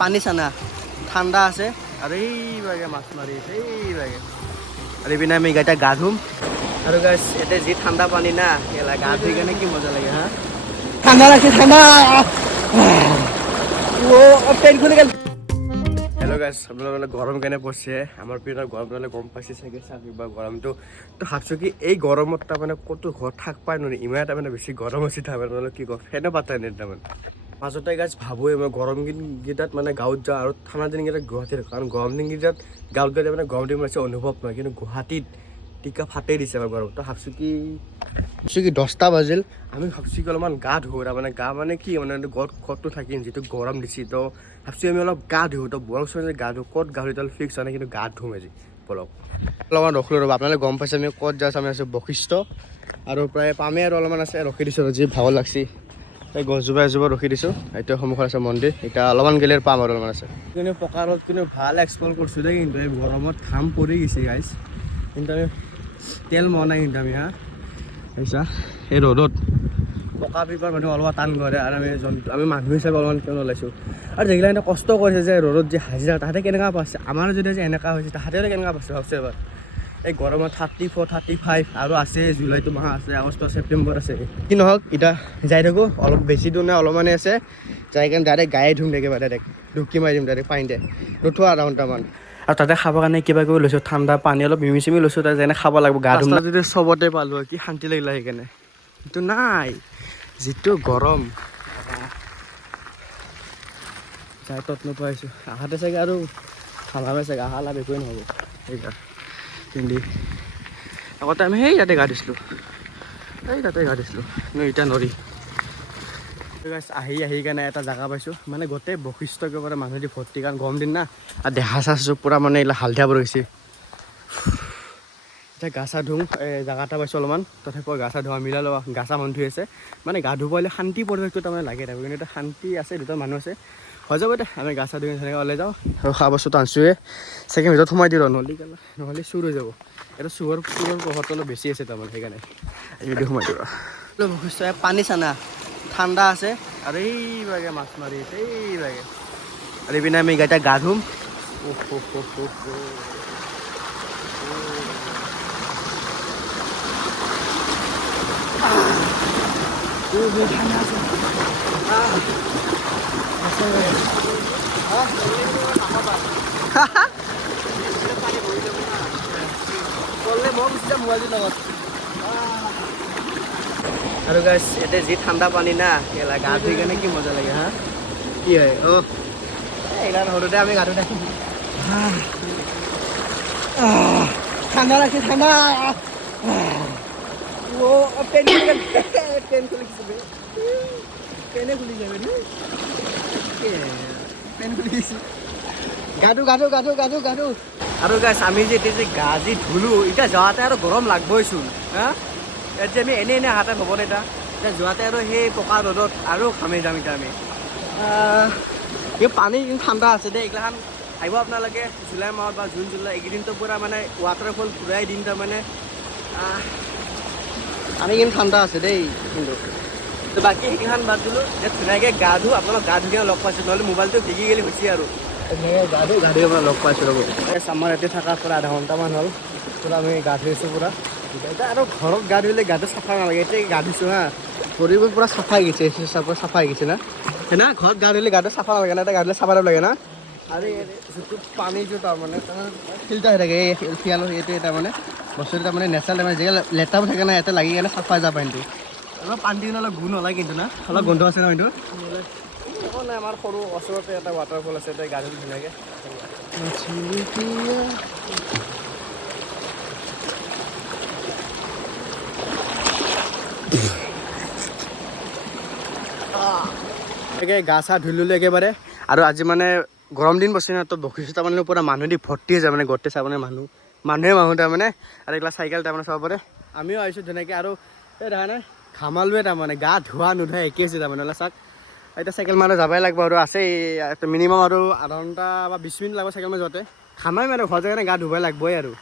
পানী চানা ঠাণ্ডা আছে আৰু এইভাগে মাছ মাৰি আছে এইভাগে আৰু এইপিনে আমি এতিয়া গা ধুম আৰু গাইছ এতিয়া যি ঠাণ্ডা পানী না গা ধুই কেনে কি মজা লাগে হা ঠাণ্ডা লাগছে ঠাণ্ডা হেল্ল' গাইছ আপোনালোকে গৰম কেনে পৰিছে আমাৰ পিনৰ গৰম মানে গম পাইছে চাগে বা গৰমটো তো ভাবছোঁ কি এই গৰমত তাৰমানে ক'তো ঘৰত থাক পাই নোৱাৰি ইমান তাৰমানে বেছি গৰম আছে তাৰমানে কি কওঁ ফেনো পাত্তাই নাই তাৰমানে মাজতে গাইছ ভাবোঁ মই গৰম দিনকেইটাত মানে গাঁৱত যাওঁ আৰু ঠাণ্ডা দিনকেইটাত গুৱাহাটীত কাৰণ গৰম দিনকেইটাত গাঁৱত গ'লে মানে গৰম দিন বেছি অনুভৱ নহয় কিন্তু গুৱাহাটীত টিকা ফাটেই দিছে আমাৰ গৰম তো ভাবছোঁ কি 10টা বাজিল আমি ভাবছোঁ কি অলপমান গা ধুওঁ তাৰমানে গা মানে কি মানে ঘৰটো থাকিম যিটো গৰম দিছে তো ভাবছোঁ আমি অলপ গা ধুওঁ তো বৰফ চৰফ গা ধুওঁ ক'ত গা ধুওঁ ফিক্স হোৱা নাই কিন্তু গা ধুওঁ আজি বলক অলপমান ৰখিলোঁ ৰ'ব আপোনালোকে গম পাইছে আমি ক'ত যাইছোঁ আমি আছোঁ বশিষ্ঠ আৰু প্ৰায় পামেই আৰু অলপমান আছে ৰখি দিছোঁ যি ভাগৰ লাগছি এই গছজোপা এজোপা ৰখি দিছোঁ এইটো সন্মুখত আছে মন্দিৰ এতিয়া অলপমান গেলে পাম আৰু অলপমান আছে কিন্তু পকাৰত কিন্তু ভাল এক্সপ্ল'ৰ কৰিছোঁ দেই কিন্তু এই গৰমত ঘাম পৰি গৈছে গাইছ কিন্তু আমি তেল মৰা নাই কিন্তু আমি হা পাইছা এই ৰ'দত পকা পিপাৰ মানুহ অলপ টান কৰে আৰু আমি মানুহ হিচাপে অলপমান কিয় ওলাইছোঁ আৰু যিগিলা এতিয়া কষ্ট কৰিছে যে ৰ'দত যে হাজিৰা তাহাঁতে কেনেকুৱা পাইছে আমাৰ যদি যে এনেকুৱা হৈছে তাহাঁতেও কেনেকুৱা পাইছে ভাবছে এবাৰ এই গৰমত 34, 35 আৰু আছে জুলাইটো মাহ আছে আগষ্ট ছেপ্টেম্বৰ আছে কি নহওক এতিয়া যাই থাকোঁ অলপ বেছি দূৰ নাই অলপমানে আছে যাই কাৰণে ডাইৰেক্ট গায়ে ধুম একেবাৰে ডাইৰেক্ট ডুবকি মাৰি দিম ডাইৰেক্ট পানীতে নুঠোঁ আধা ঘণ্টামান আৰু তাতে খাবৰ কাৰণে কিবা কিবি লৈছোঁ ঠাণ্ডা পানী অলপ মিমি চিমি লৈছোঁ তাতে যেনে খাব লাগিব গা ধুম যদি চবতে পালোঁ কি শান্তি লাগিলে সেইকাৰণে কিন্তু নাই যিটো গৰম যাই তত নোপোৱাইছোঁ আহাতে চাগে আৰু ঠাণ্ডা চাগে আহা লাভ একোৱেই নহ'ব সেইকাৰণে পিন্ধি আগতে আমি সেই তাতে গা ধুইছিলোঁ কিন্তু এতিয়া নৰি আহি কেনে এটা জেগা পাইছোঁ মানে গোটেই বশিষ্ঠ একেবাৰে মানুহ দি ভৰ্তি কাৰণ গৰম দিন না আৰু দেহা চাইছোঁ পূৰা মানে এইবিলাক হালধীয়া পৰি গৈছে এতিয়া গা চা ধুওঁ জেগা এটা পাইছোঁ অলপমান তথাপিও গা চা ধোৱা মিলাই লোৱা গা চা মানুহ ধুই আছে মানে গা ধুব আহিলে শান্তি পৰিৱেশটো তাৰমানে লাগে থাকোঁ কিন্তু এটা শান্তি আছে দুটা মানুহ আছে হৈ যাব দে আমি গা চা ধুই তেনেকৈ ওলাই যাওঁ আৰু খোৱা বস্তুটো আনিছোঁৱে ছেকেণ্ড ভিতৰত সোমাই দিওঁ নহ'লে চুৰ হৈ যাব এইটো চুৰৰ প্ৰভাৱটো অলপ বেছি আছে তাৰমানে সেইকাৰণে এইটো সোমাই দিওঁ বশিষ্ঠ পানী চানা ঠাণ্ডা আছে আৰু এইভাগে মাছ মাৰি আছে এইভাগে আৰু এইপিনে আমি এতিয়া গা ধুম আৰু গাইছ এতিয়া যি ঠাণ্ডা পানী না গা ধুই কেনে কি মজা লাগে হা কি হয় এইবিলাক সৰুতে আমি গা ধুই থাকোঁ ঠাণ্ডা লাগছে ঠাণ্ডা পেন খুলিছে পেনে খুলি যাবে পেন খুলি গৈছে গাধু আৰু গাইছ আমি যে এতিয়া যে গা যি ধুলোঁ এতিয়া যাওঁতে আৰু গৰম লাগবইচোন হা ইয়াত যে আমি এনেই হাতে হ'ব দে এতিয়া যোৱাতে আৰু সেই পকা ৰ'দত আৰু ঘামি যাম এতিয়া আমি এই পানী কিন্তু ঠাণ্ডা আছে দেই এইগিলাখান আহিব আপোনালোকে জুলাই মাহত বা জুন জুলাই এইকেইদিনটো পূৰা মানে ৱাটাৰফল ঘূৰাই দিন তাৰমানে পানী কিন্তু ঠাণ্ডা আছে দেই কিন্তু বাকী সেইকেইখন বাদ দিলোঁ যে ধুনীয়াকৈ গা ধুওঁ আপোনালোক গা ধুই লগ পাইছোঁ নহ'লে মোবাইলটো ভিগি গ'লে হৈছে আৰু গা ধুই আপোনাৰ লগ পাইছোঁ ৰ'ব আমাৰ ইয়াতে থকাৰ পৰা আধা ঘণ্টামান হ'ল পূৰা আমি গা ধুইছোঁ পূৰা এতিয়া আৰু ঘৰত গা ধুলে গাটো চাফা নালাগে এতিয়া গা ধুইছোঁ হা ভৰিবোৰ পূৰা চাফা হৈ গৈছে চাফা হৈ গৈছে না ঘৰত গা ধুলে গাটো চাফা নালাগে না এতিয়া গা ধুলে চাফা লাগে না আৰু যিটো পানীটো তাৰমানে ফিল্টাৰ হৈ থাকে এই ফিয়ালৰ এইটো তাৰমানে বস্তুটো তাৰমানে নেচাৰেল তাৰমানে যিবিলাক লেতেৰা থাকে না ইয়াতে লাগি কেনে চাফা হৈ যায় পানীটো অলপ পানী দি অলপ গোন্ধ ওলায় কিন্তু না অলপ গোন্ধ আছে ন এইটো একো নাই আমাৰ সৰু ওচৰতে এটা ৱাটাৰফল আছে তাতে গা ধুই ধুনীয়াকৈ গা চা ধুই ল'লোঁ একেবাৰে আৰু আজি মানে গৰম দিন বস্তু তো বশিষ্ঠ তাৰমানে পূৰা মানুহ দি ভৰ্তি হৈছে মানে গোটেই চাবলৈ মানুহে তাৰমানে আৰু এইগিলা চাইকেল তাৰমানে চাব পাৰে আমিও আহিছোঁ ধুনীয়াকৈ আৰু এই দেখা নাই ঘামালোৱে তাৰমানে গা ধোৱা নোধোৱা একেই হৈছে তাৰমানে অলপ চাওক এতিয়া চাইকেল মাৰি যাবই লাগিব আৰু আছে মিনিমাম আৰু আধা ঘণ্টা বা 20 মিনিট লাগিব চাইকেল মাৰি যাওঁতে ঘামাই মানে ঘৰ জেগানে গা ধুবই লাগিবই আৰু